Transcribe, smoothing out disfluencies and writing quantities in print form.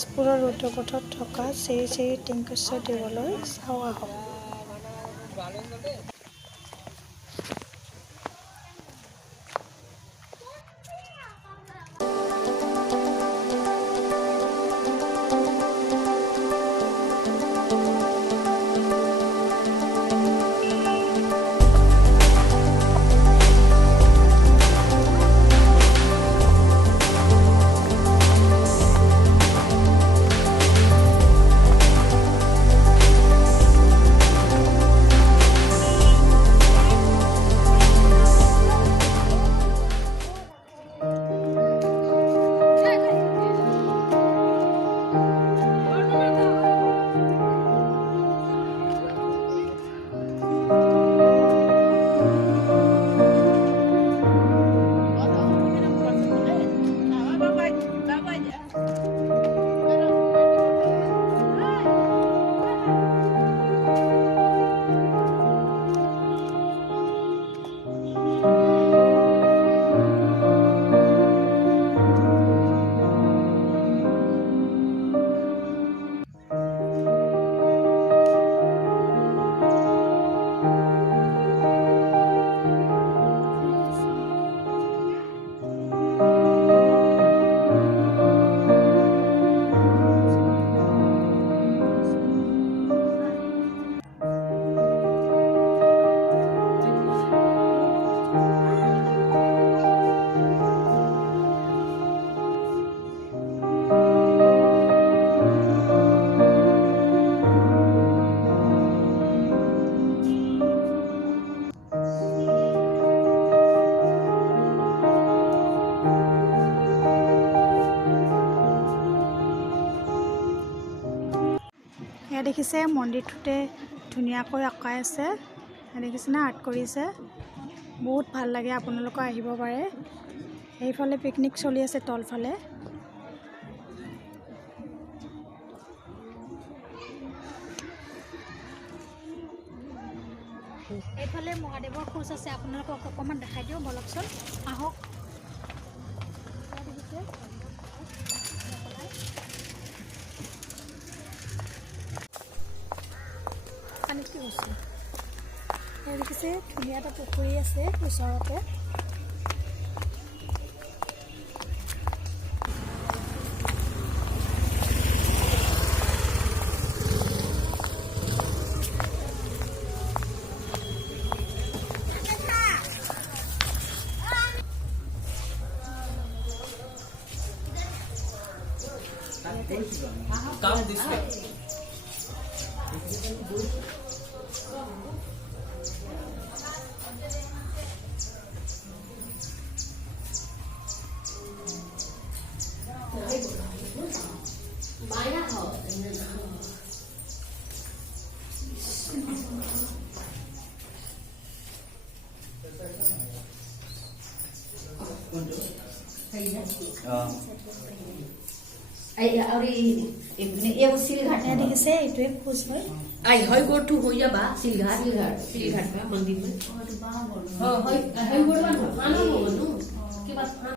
তেজপুৰৰ ৰুদ্ৰপথত থকা শ্ৰী শ্ৰী টিংকেশ্বৰ দেৱালয় চাওঁ আহক। এয়া দেখিছে মন্দিৰটোতে ধুনীয়াকৈ আঁকাই আছে, দেখিছেনে আৰ্ট কৰিছে, বহুত ভাল লাগে। আপোনালোকে আহিব পাৰে। এইফালে পিকনিক চলি আছে তলফালে। এইফালে মহাদেৱৰ খোজ আছে, আপোনালোকক অকণমান দেখাই দিওঁ বলকচোন, আহক। পানীত কি হৈছে দেখিছে, ধুনীয়া এটা পুখুৰী আছে ওচৰতে। सिलघाट देखे ये खोज है आई हई गोड़ ठू हो जाबा सिलघाट सिलघाट का मंदिर में